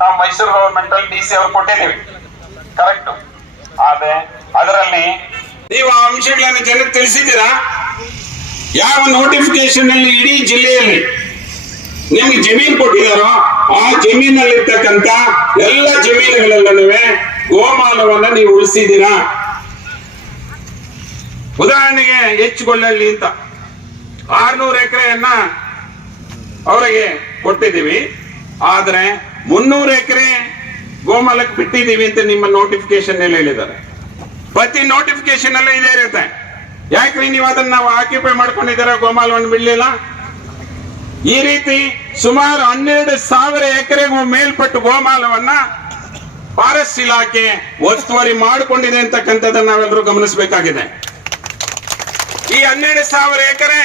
ನಾವು ಮೈಸೂರು ಗವರ್ಮೆಂಟ್ ಅಲ್ಲಿ D C ಅವ್ರು ಕೊಟ್ಟಿದ್ದೀವಿ. ಕರೆಕ್ಟ್ ಆದ್ರೆ ಅದರಲ್ಲಿ ನೀವು ಆ ಅಂಶಗಳನ್ನು ಜನಕ್ಕೆ ತಿಳಿಸಿದ್ದೀರಾ? ಯಾವ ನೋಟಿಫಿಕೇಶನ್ ಅಲ್ಲಿ ಇಡೀ ಜಿಲ್ಲೆಯಲ್ಲಿ ನಿಮ್ಗೆ ಜಮೀನು ಕೊಟ್ಟಿದಾರೋ ಆ ಜಮೀನಲ್ಲಿರ್ತಕ್ಕಂಥ ಎಲ್ಲ ಜಮೀನುಗಳಲ್ಲೂ ಗೋಮಾಲವನ್ನ ನೀವು ಉಳಿಸಿದ್ದೀರಾ? ಉದಾಹರಣೆಗೆ ಹೆಚ್ಚುಗೊಳ್ಳಲ್ಲಿ ಅಂತ. ಆರ್ನೂರು ಎಕರೆಯನ್ನ ಅವರಿಗೆ ಕೊಟ್ಟಿದ್ದೀವಿ. ಆದ್ರೆ ಮುನ್ನೂರು ಎಕರೆ ಗೋಮಾಲಕ್ಕೆ ಬಿಟ್ಟಿದ್ದೀವಿ ಅಂತ ನಿಮ್ಮ ನೋಟಿಫಿಕೇಶನ್ ಅಲ್ಲಿ ಹೇಳಿದ್ದಾರೆ. ಪ್ರತಿ ನೋಟಿಫಿಕೇಶನ್ ಅಲ್ಲೂ ಇದೇ ಇರುತ್ತೆ. ಯಾಕ್ರಿ ನೀವು ಅದನ್ನ ನಾವು ಆಕ್ಯುಪೈ ಮಾಡ್ಕೊಂಡಿದ್ದೀರಾ ಗೋಮಾಲವನ್ನು ಬಿಡ್ಲಿಲ್ಲ ಈ ರೀತಿ ಸುಮಾರು ಹನ್ನೆರಡು ಸಾವಿರ ಎಕರೆಗೂ ಮೇಲ್ಪಟ್ಟು ಗೋಮಾಲವನ್ನ ಫಾರೆಸ್ಟ್ ಇಲಾಖೆ ಒತ್ತುವರಿ ಮಾಡಿಕೊಂಡಿದೆ ಅಂತಕ್ಕಂಥದ್ದನ್ನ ನಾವೆಲ್ಲರೂ ಗಮನಿಸಬೇಕಾಗಿದೆ. ಈ ಹನ್ನೆರಡು ಸಾವಿರ ಎಕರೆ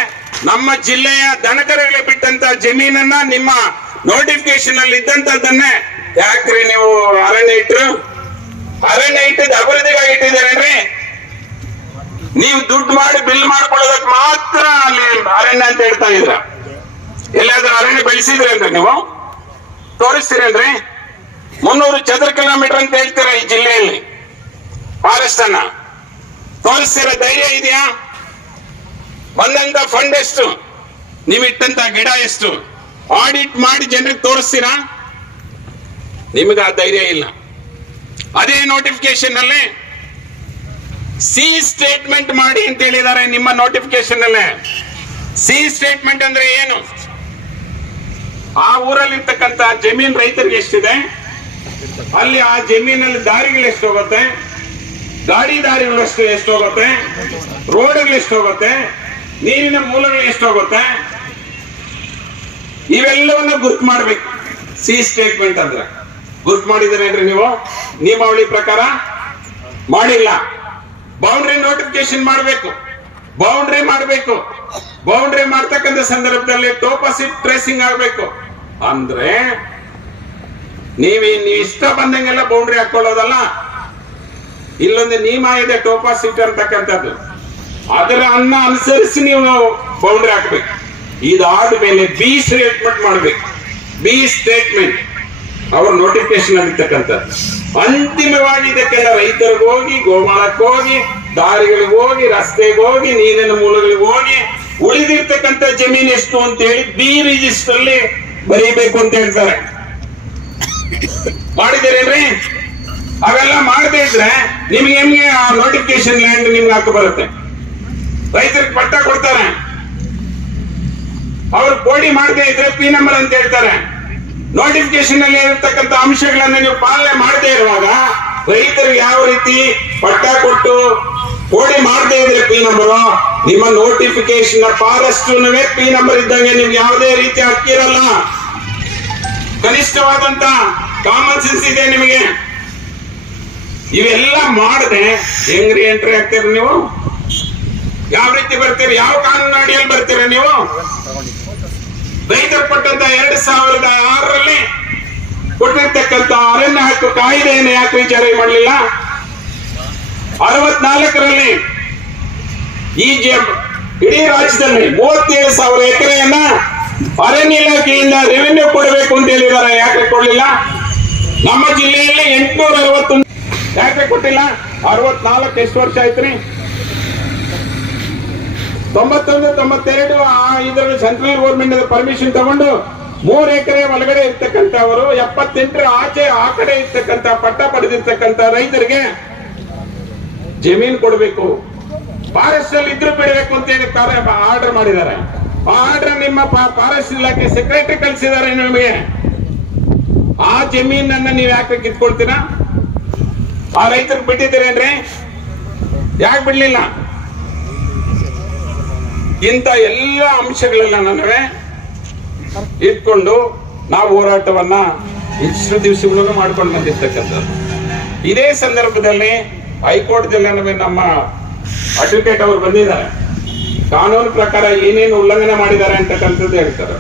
ನಮ್ಮ ಜಿಲ್ಲೆಯ ದನಕರಗಳಿಗೆ ಬಿಟ್ಟಂತ ಜಮೀನನ್ನ ನಿಮ್ಮ ನೋಟಿಫಿಕೇಶನ್ ಅಲ್ಲಿ ಇದ್ದಂತದ್ದನ್ನೇ ಯಾಕ್ರಿ ನೀವು ಅರಣ್ಯ ಇಟ್ಟರು ಅರಣ್ಯ ಇಟ್ಟಿದ್ದ ಅಭಿವೃದ್ಧಿಗಾಗಿ ಇಟ್ಟಿದ್ದಾರೆ ನೀವು ದುಡ್ಡು ಮಾಡಿ ಬಿಲ್ ಮಾಡ್ಕೊಳ್ಳೋದಕ್ಕೆ ಮಾತ್ರ ಅಲ್ಲಿ ಅರಣ್ಯ ಅಂತ ಹೇಳ್ತಾ ಇದ್ರ. ಎಲ್ಲಾದ್ರೂ ಅರಣ್ಯ ಬೆಳೆಸಿದ್ರೇನ್ರಿ ನೀವು? ತೋರಿಸ್ತೀರೇನ್ರಿ? ಮುನ್ನೂರು ಚದರ ಕಿಲೋಮೀಟರ್ ಅಂತ ಹೇಳ್ತೀರಾ ಈ ಜಿಲ್ಲೆಯಲ್ಲಿ? ಫಾರೆಸ್ಟ್ ಅನ್ನ. ತೋರಿಸ್ತೀರ ಧೈರ್ಯ ಇದೆಯಾ? ಬಂದಂತ ಫಂಡ್ ಎಷ್ಟು? ನೀವಿಟ್ಟಂತ ಗಿಡ ಎಷ್ಟು? ಆಡಿಟ್ ಮಾಡಿ ಜನರಿಗೆ ತೋರಿಸ್ತೀರಾ? ನಿಮಗೆ ಆ ಧೈರ್ಯ ಇಲ್ಲ. ಅದೇ ನೋಟಿಫಿಕೇಶನ್ ಅಲ್ಲಿ ಸಿ ಸ್ಟೇಟ್ಮೆಂಟ್ ಮಾಡಿ ಅಂತ ಹೇಳಿದ್ದಾರೆ ನಿಮ್ಮ ನೋಟಿಫಿಕೇಶನ್ ಅಲ್ಲೇ ಸಿ ಸ್ಟೇಟ್ಮೆಂಟ್ ಅಂದ್ರೆ ಏನು? ಆ ಊರಲ್ಲಿರ್ತಕ್ಕಂಥ ಜಮೀನ್ ರೈತರಿಗೆ ಎಷ್ಟಿದೆ? ಅಲ್ಲಿ ಆ ಜಮೀನಲ್ಲಿ ದಾರಿಗಳು ಎಷ್ಟು ಹೋಗುತ್ತೆ? ಗಾಡಿ ದಾರಿಗಳು ಎಷ್ಟು ಎಷ್ಟು ಹೋಗುತ್ತೆ? ರೋಡ್ಗಳು ಎಷ್ಟು ಹೋಗುತ್ತೆ? ನೀರಿನ ಮೂಲಗಳು ಎಷ್ಟು ಹೋಗುತ್ತೆ? ಇವೆಲ್ಲವನ್ನ ಗುರ್ತು ಮಾಡ್ಬೇಕು. ಸಿ ಸ್ಟೇಟ್ಮೆಂಟ್ ಅಂದ್ರ. ಗುರ್ತು ಮಾಡಿದ್ರೇನ್ರಿ ನೀವು? ನಿಯಮಾವಳಿ ಪ್ರಕಾರ? ಮಾಡಿಲ್ಲ. ಬೌಂಡ್ರಿ ನೋಟಿಫಿಕೇಶನ್ ಮಾಡಬೇಕು. ಬೌಂಡ್ರಿ ಮಾಡಬೇಕು. ಬೌಂಡ್ರಿ ಮಾಡ್ತಕ್ಕಂಥ ಸಂದರ್ಭದಲ್ಲಿ ಟೋಪಸಿಟ್ ಟ್ರೇಸಿಂಗ್ ಆಗಬೇಕು. ಅಂದ್ರೆ ನೀವೇ ನೀವು ಇಷ್ಟ ಬಂದಂಗೆಲ್ಲ ಬೌಂಡ್ರಿ ಹಾಕೊಳ್ಳೋದಲ್ಲ? ಇಲ್ಲೊಂದು ನಿಯಮ ಇದೆ ಟೋಪಾಸಿಟ್ ಅಂತಕ್ಕಂಥದ್ದು. ಅದರ ಅನ್ನ ಅನುಸರಿಸಿ ನೀವು ಬೌಂಡ್ರಿ ಹಾಕ್ಬೇಕು. ಇದಾದ ಮೇಲೆ ಬಿ ಸ್ಟೇಟ್ಮೆಂಟ್ ಮಾಡಬೇಕು. B statement. ಅವ್ರ ನೋಟಿಫಿಕೇಶನ್ ಆಗಿರ್ತಕ್ಕಂಥದ್ದು ಅಂತಿಮವಾಗಿ ಇದಕ್ಕೆಲ್ಲ ರೈತರಿಗೆ ಹೋಗಿ, ಗೋಮಾಳಕ್ಕೆ ಹೋಗಿ, ದಾರಿಗಳಿಗೆ ಹೋಗಿ, ರಸ್ತೆಗೆ ಹೋಗಿ, ನೀರಿನ ಮೂಲಗಳಿಗೆ ಹೋಗಿ, ಉಳಿದಿರ್ತಕ್ಕಂಥ ಜಮೀನು ಎಷ್ಟು ಅಂತ ಹೇಳಿ ಬಿ ರಿಜಿಸ್ಟರ್ ಅಲ್ಲಿ ಬರೀಬೇಕು ಅಂತ ಹೇಳ್ತಾರೆ. ಮಾಡಿದ್ದೀರೇನ್ರಿ? ಅವೆಲ್ಲ ಮಾಡದೇ ಇದ್ರೆ ನಿಮ್ಗೆ ಹೆಂಗೆ ಆ ನೋಟಿಫಿಕೇಶನ್ ಲ್ಯಾಂಡ್ ನಿಮ್ಗೆ ಹಾಕ ಬರುತ್ತೆ? ರೈತರಿಗೆ ಪಟ್ಟ ಕೊಡ್ತಾರೆ. ಅವ್ರು ಕೋಡಿ ಮಾಡದೇ ಇದ್ರೆ ಪಿ ನಂಬರ್ ಅಂತ ಹೇಳ್ತಾರೆ. ನೋಟಿಫಿಕೇಶನ್ ಅಲ್ಲಿ ಇರತಕ್ಕಂತ ಅಂಶಗಳನ್ನ ನೀವು ಪಾಲನೆ ಮಾಡದೇ ಇರುವಾಗ ರೈತರು ಯಾವ ರೀತಿ ಪಟ್ಟ ಕೊಟ್ಟು ಕೋಡಿ ಮಾಡದೇ ಇದ್ರೆ ಪಿ ನಂಬರ್ ನಿಮ್ಮ ನೋಟಿಫಿಕೇಶನ್ ಫಾರೆಸ್ಟ್ ಪಿ ನಂಬರ್ ಇದ್ದಂಗೆ ನಿಮ್ಗೆ ಯಾವುದೇ ರೀತಿ ಹಕ್ಕಿರಲ್ಲ ಕನಿಷ್ಠವಾದಂತ ಕಾಮನ್ ಸೆನ್ಸ್ ಇದೆ ನಿಮಗೆ. ಇವೆಲ್ಲ ಮಾಡದೆ ಹೆಂಗ್ರಿ ಎಂಟ್ರಿ ಆಗ್ತೀರಿ ನೀವು? ಯಾವ ರೀತಿ ಬರ್ತೀರಿ? ಯಾವ ಕಾನೂನು ಅಡಿಯಲ್ಲಿ ಬರ್ತೀರ ನೀವು? ರೈತರು ಪಟ್ಟಂತ ಎರಡ್ ಸಾವಿರದ ಆರರಲ್ಲಿ ಕೊಟ್ಟಿರ್ತಕ್ಕಂತ ಅರಣ್ಯ ಹಕ್ಕು ಕಾಯ್ದೆಯನ್ನು ಯಾಕೆ ವಿಚಾರ ಮಾಡಲಿಲ್ಲ? ಅರವತ್ನಾಲ್ಕರಲ್ಲಿ ಈ ಇಡೀ ರಾಜ್ಯದಲ್ಲಿ ಮೂವತ್ತೇಳು ಸಾವಿರ ಎಕರೆಯನ್ನ ಅರಣ್ಯ ಇಲಾಖೆಯಿಂದ ರೆವಿನ್ಯೂ ಕೊಡಬೇಕು ಅಂತ ಹೇಳಿದಾರೆ, ಯಾಕೆ ಕೊಡಲಿಲ್ಲ? ನಮ್ಮ ಜಿಲ್ಲೆಯಲ್ಲಿ ಎಂಟುನೂರ ಅರವತ್ತೊಂದು ಯಾಕೆ ಕೊಟ್ಟಿಲ್ಲ? ಅರವತ್ನಾಲ್ಕು ಎಷ್ಟು ವರ್ಷ ಆಯ್ತ್ರಿ ತೊಂಬತ್ತೊಂದು, ತೊಂಬತ್ತೆರಡು, ಆ ಇದರಲ್ಲಿ ಸೆಂಟ್ರಲ್ ಗೌರ್ಮೆಂಟ್ ಪರ್ಮಿಷನ್ ತಗೊಂಡು ಮೂರು ಎಕರೆ ಒಳಗಡೆ ಇರ್ತಕ್ಕಂಥವರು ಎಪ್ಪತ್ತೆಂಟರ ಆಚೆ ಆ ಕಡೆ ಇರ್ತಕ್ಕಂಥ ಪಟ್ಟ ಪಡೆದಿರ್ತಕ್ಕಂಥ ರೈತರಿಗೆ ಜಮೀನು ಕೊಡಬೇಕು. ಫಾರೆಸ್ಟ್ ಅಲ್ಲಿ ಇದ್ರು ಬಿಡಬೇಕು ಅಂತ ಹೇಳಿ ಆರ್ಡರ್ ಮಾಡಿದ್ದಾರೆ. ಆ ಆರ್ಡರ್ ನಿಮ್ಮ ಫಾರೆಸ್ಟ್ ಇಲಾಖೆ ಸೆಕ್ರೆಟರಿ ಕಳಿಸಿದ್ದಾರೆ ನಿಮಗೆ. ಆ ಜಮೀನನ್ನ ನೀವು ಯಾಕೆ ಕಿತ್ಕೊಳ್ತೀರಾ? ಆ ರೈತರಿಗೆ ಬಿಟ್ಟಿದ್ದೀರೇನ್ರಿ? ಯಾಕೆ ಬಿಡ್ಲಿಲ್ಲ? ಇಂಥ ಎಲ್ಲ ಅಂಶಗಳೆಲ್ಲ ಇಟ್ಕೊಂಡು ನಾವು ಹೋರಾಟವನ್ನ ಇಷ್ಟು ದಿವಸಗಳನ್ನು ಮಾಡ್ಕೊಂಡು ಬಂದಿರ್ತಕ್ಕಂಥದ್ದು. ಇದೇ ಸಂದರ್ಭದಲ್ಲಿ ಹೈಕೋರ್ಟ್ದಲ್ಲಿ ನಮಗೆ ನಮ್ಮ ಅಡ್ವೊಕೇಟ್ ಅವರು ಬಂದಿದ್ದಾರೆ. ಕಾನೂನು ಪ್ರಕಾರ ಏನೇನು ಉಲ್ಲಂಘನೆ ಮಾಡಿದ್ದಾರೆ ಅಂತಕ್ಕಂಥದ್ದು ಹೇಳ್ತಾರೆ.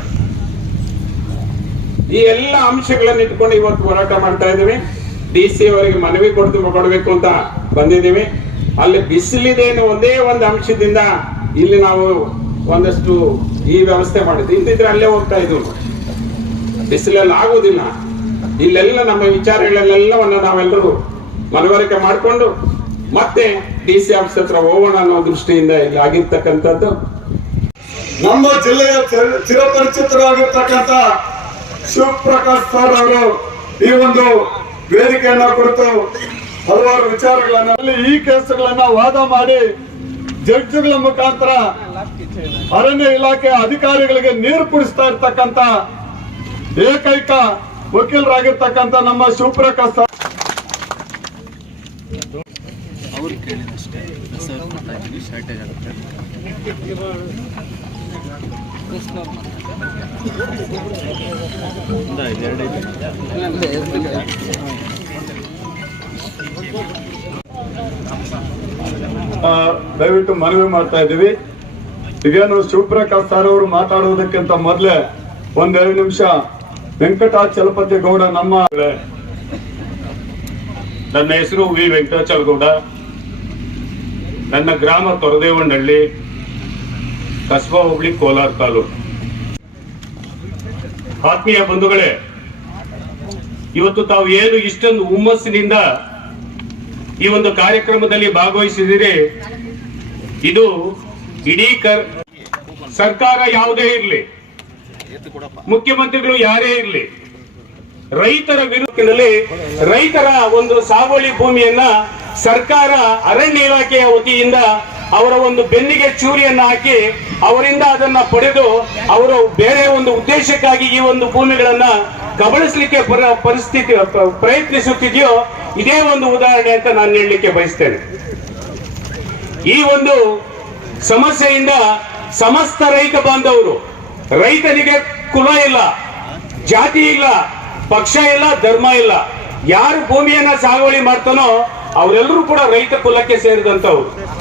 ಈ ಎಲ್ಲ ಅಂಶಗಳನ್ನು ಇಟ್ಕೊಂಡು ಇವತ್ತು ಹೋರಾಟ ಮಾಡ್ತಾ ಇದ್ದೀವಿ. ಡಿ ಸಿ ಅವರಿಗೆ ಮನವಿ ಕೊಡ್ತು ಕೊಡಬೇಕು ಅಂತ ಬಂದಿದ್ದೀವಿ. ಅಲ್ಲಿ ಬಿಸಿಲಿದೇನು ಒಂದೇ ಒಂದು ಅಂಶದಿಂದ ಇಲ್ಲಿ ನಾವು ಒಂದಷ್ಟು ಈ ವ್ಯವಸ್ಥೆ ಮಾಡಿದ್ವಿ ಇಂತಿದ್ರೆ ಅಲ್ಲೇ ಹೋಗ್ತಾ ಇದ್ವು. ಬಿಸಿಲಲ್ಲಿ ಆಗುದಿಲ್ಲ. ಇಲ್ಲೆಲ್ಲ ನಮ್ಮ ವಿಚಾರಗಳಲ್ಲೆಲ್ಲವನ್ನು ನಾವೆಲ್ಲರೂ ಮನವರಿಕೆ ಮಾಡಿಕೊಂಡು ಮತ್ತೆ ಡಿ ಸಿ ಆಫೀಸ್ ಹತ್ರ ಹೋಗೋಣ ಅನ್ನೋ ದೃಷ್ಟಿಯಿಂದ ಇಲ್ಲಿ ಆಗಿರ್ತಕ್ಕಂಥದ್ದು. ನಮ್ಮ ಜಿಲ್ಲೆಯ ಚಿರ- ಚಿರಪರಿಚಿತರಾಗಿರ್ತಕ್ಕಂಥ ಶಿವಪ್ರಕಾಶ್ ಸರ್ ಅವರು ಈ ಒಂದು ವೇದಿಕೆಯನ್ನ ಕುರಿತು ಹಲವಾರು ವಿಚಾರಗಳನ್ನ ಈ ಕೇಸುಗಳನ್ನ ವಾದ ಮಾಡಿ ಜಡ್ಜ್ಗಳ ಮುಖಾಂತರ ಅರಣ್ಯ ಇಲಾಖೆ ಅಧಿಕಾರಿಗಳಿಗೆ ನೀರು ಕುಡಿಸ್ತಾ ಇರ್ತಕ್ಕಂತ ಏಕೈಕ ವಕೀಲರಾಗಿರ್ತಕ್ಕಂಥ ನಮ್ಮ ಶಿವಪ್ರಕಾಶ್ ಸರ್. ಅವ್ರಿಗೆ ಕೇಳಿದಷ್ಟೇ. ಶಾರ್ಟೇಜ್ ಆಗುತ್ತೆ. ದಯವಿಟ್ಟು ಮನವಿ ಮಾಡ್ತಾ ಇದ್ದೀವಿ. ಈಗೇನು ಶಿವಪ್ರಕಾಶ್ ಸರ್ ಅವರು ಮಾತಾಡೋದಕ್ಕಿಂತ ಮೊದಲೇ ಒಂದೆರಡು ನಿಮಿಷ ವೆಂಕಟಾಚಲಪತಿ ಗೌಡ ನಮ್ಮ ನನ್ನ ಹೆಸರು ವಿ ವೆಂಕಟಾಚಲಗೌಡ. ನನ್ನ ಗ್ರಾಮ ತೊರದೇವನಹಳ್ಳಿ, ಕಸಬಾ ಹುಬ್ಳಿ, ಕೋಲಾರ ತಾಲೂಕು. ಆತ್ಮೀಯ ಬಂಧುಗಳೇ, ಇವತ್ತು ತಾವು ಏನು ಇಷ್ಟೊಂದು ಹುಮ್ಮಸ್ಸಿನಿಂದ ಈ ಒಂದು ಕಾರ್ಯಕ್ರಮದಲ್ಲಿ ಭಾಗವಹಿಸಿದಿರಿ ಇದು ಇಡೀ ಸರ್ಕಾರ ಯಾವುದೇ ಇರಲಿ, ಮುಖ್ಯಮಂತ್ರಿಗಳು ಯಾರೇ ಇರಲಿ, ರೈತರ ವಿರುದ್ಧದಲ್ಲಿ ರೈತರ ಒಂದು ಸಾಗುವಳಿ ಭೂಮಿಯನ್ನ ಸರ್ಕಾರ ಅರಣ್ಯ ಇಲಾಖೆಯ ವತಿಯಿಂದ ಅವರ ಒಂದು ಬೆನ್ನಿಗೆ ಚೂರಿಯನ್ನ ಹಾಕಿ ಅವರಿಂದ ಅದನ್ನ ಪಡೆದು ಅವರು ಬೇರೆ ಒಂದು ಉದ್ದೇಶಕ್ಕಾಗಿ ಈ ಒಂದು ಭೂಮಿಗಳನ್ನ ಕಬಳಿಸಲಿಕ್ಕೆ ಪರ- ಪರಿಸ್ಥಿತಿ ಪ್ರಯತ್ನಿಸುತ್ತಿದೆಯೋ ಇದೇ ಒಂದು ಉದಾಹರಣೆ ಅಂತ ನಾನು ಹೇಳಲಿಕ್ಕೆ ಬಯಸ್ತೇನೆ. ಈ ಒಂದು ಸಮಸ್ಯೆಯಿಂದ ಸಮಸ್ತ ರೈತ ಬಾಂಧವರು, ರೈತನಿಗೆ ಕುಲ ಇಲ್ಲ, ಜಾತಿ ಇಲ್ಲ, ಪಕ್ಷ ಇಲ್ಲ, ಧರ್ಮ ಇಲ್ಲ, ಯಾರು ಭೂಮಿಯನ್ನ ಸಾಗುವಳಿ ಮಾಡ್ತಾನೋ ಅವರೆಲ್ಲರೂ ಕೂಡ ರೈತ ಕುಲಕ್ಕೆ ಸೇರಿದಂತವ್ರು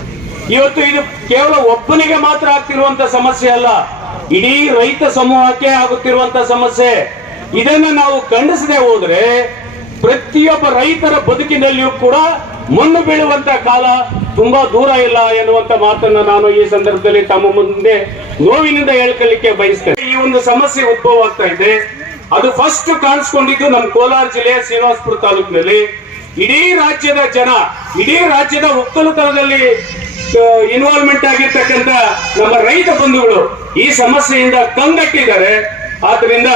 ಇವತ್ತು ಇದು ಕೇವಲ ಒಬ್ಬನಿಗೆ ಮಾತ್ರ ಆಗ್ತಿರುವಂತ ಸಮಸ್ಯೆ ಅಲ್ಲ, ಇಡೀ ರೈತ ಸಮೂಹಕ್ಕೆ ಆಗುತ್ತಿರುವಂತ ಸಮಸ್ಯೆ. ಇದನ್ನ ನಾವು ಖಂಡಿಸದೆ ಹೋದ್ರೆ ಪ್ರತಿಯೊಬ್ಬ ರೈತರ ಬದುಕಿನಲ್ಲಿಯೂ ಕೂಡ ಮಣ್ಣು ಬೀಳುವಂತ ಕಾಲ ತುಂಬಾ ದೂರ ಇಲ್ಲ ಎನ್ನುವಂತ ಮಾತನ್ನ ನಾನು ಈ ಸಂದರ್ಭದಲ್ಲಿ ತಮ್ಮ ಮುಂದೆ ನೋವಿನಿಂದ ಹೇಳ್ಕೊಳ್ಳಿಕ್ಕೆ ಬಯಸ್ತೇನೆ. ಈ ಒಂದು ಸಮಸ್ಯೆ ಉದ್ಭವ ಆಗ್ತಾ ಇದೆ. ಅದು ಫಸ್ಟ್ ಕಾಣಿಸ್ಕೊಂಡಿದ್ದು ನಮ್ಮ ಕೋಲಾರ ಜಿಲ್ಲೆಯ ಶ್ರೀನಿವಾಸಪುರ ತಾಲೂಕಿನಲ್ಲಿ. ಇಡೀ ರಾಜ್ಯದ ಜನ, ಇಡೀ ರಾಜ್ಯದ ಒಕ್ಕಲುತನದಲ್ಲಿ ಇನ್ವಾಲ್ವ್ಮೆಂಟ್ ಆಗಿರ್ತಕ್ಕಂಥ ನಮ್ಮ ರೈತ ಬಂಧುಗಳು ಈ ಸಮಸ್ಯೆಯಿಂದ ಕಂಗಟ್ಟಿದ್ದಾರೆ. ಆದ್ರಿಂದ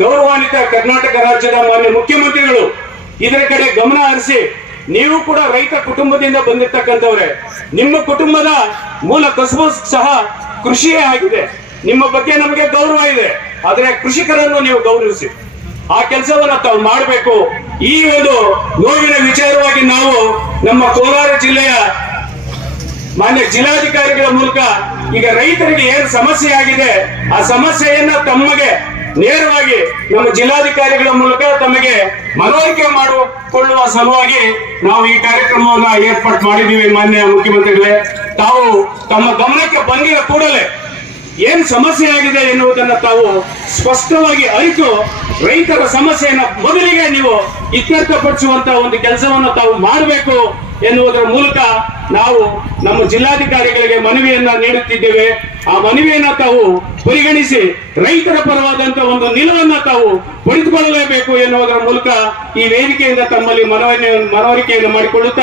ಗೌರವಾನ್ವಿತ ಕರ್ನಾಟಕ ರಾಜ್ಯದ ಮಾನ್ಯ ಮುಖ್ಯಮಂತ್ರಿಗಳು ಇದರ ಕಡೆ ಗಮನ ಹರಿಸಿ, ನೀವು ಕೂಡ ರೈತ ಕುಟುಂಬದಿಂದ ಬಂದಿರತಕ್ಕಂಥವ್ರೆ, ನಿಮ್ಮ ಕುಟುಂಬದ ಮೂಲ ಕಸುಬು ಸಹ ಕೃಷಿಯೇ ಆಗಿದೆ. ನಿಮ್ಮ ಬಗ್ಗೆ ನಮಗೆ ಗೌರವ ಇದೆ. ಆದರೆ ಕೃಷಿಕರನ್ನು ನೀವು ಗೌರವಿಸಿ. ಆ ಕೆಲಸವನ್ನ ತಾವು ಮಾಡಬೇಕು. ಈ ಒಂದು ನೋವಿನ ವಿಚಾರವಾಗಿ ನಾವು ನಮ್ಮ ಕೋಲಾರ ಜಿಲ್ಲೆಯ ಮಾನ್ಯ ಜಿಲ್ಲಾಧಿಕಾರಿಗಳ ಮೂಲಕ ಈಗ ರೈತರಿಗೆ ಏನು ಸಮಸ್ಯೆ ಆಗಿದೆ, ಆ ಸಮಸ್ಯೆಯನ್ನ ತಮಗೆ ನೇರವಾಗಿ ನಮ್ಮ ಜಿಲ್ಲಾಧಿಕಾರಿಗಳ ಮೂಲಕ ತಮಗೆ ಮನವರಿಕೆ ಮಾಡಿಕೊಳ್ಳುವ ಸಲುವಾಗಿ ನಾವು ಈ ಕಾರ್ಯಕ್ರಮವನ್ನು ಏರ್ಪಾಟ್ ಮಾಡಿದ್ದೀವಿ ಮಾನ್ಯ ಮುಖ್ಯಮಂತ್ರಿಗಳೇ. ತಾವು ತಮ್ಮ ಗಮನಕ್ಕೆ ಬಂದಿರೋ ಕೂಡಲೇ ಏನ್ ಸಮಸ್ಯೆ ಆಗಿದೆ ಎನ್ನುವುದನ್ನ ತಾವು ಸ್ಪಷ್ಟವಾಗಿ ಅರಿತು ರೈತರ ಸಮಸ್ಯೆಯನ್ನ ಮೊದಲಿಗೆ ನೀವು ಇತ್ಯರ್ಥಪಡಿಸುವಂತ ಒಂದು ಕೆಲಸವನ್ನು ತಾವು ಮಾಡಬೇಕು ಎನ್ನುವುದರ ಮೂಲಕ ನಾವು ನಮ್ಮ ಜಿಲ್ಲಾಧಿಕಾರಿಗಳಿಗೆ ಮನವಿಯನ್ನ ನೀಡುತ್ತಿದ್ದೇವೆ. ಆ ಮನವಿಯನ್ನ ತಾವು ಪರಿಗಣಿಸಿ ರೈತರ ಪರವಾದಂತ ಒಂದು ನಿಲುವನ್ನ ತಾವು ಪಡೆದುಕೊಳ್ಳಲೇಬೇಕು ಎನ್ನುವುದರ ಮೂಲಕ ಈ ವೇದಿಕೆಯಿಂದ ತಮ್ಮಲ್ಲಿ ಮನವಿಯನ್ನು ಮನವರಿಕೆಯನ್ನು ಮಾಡಿಕೊಳ್ಳುತ್ತಾ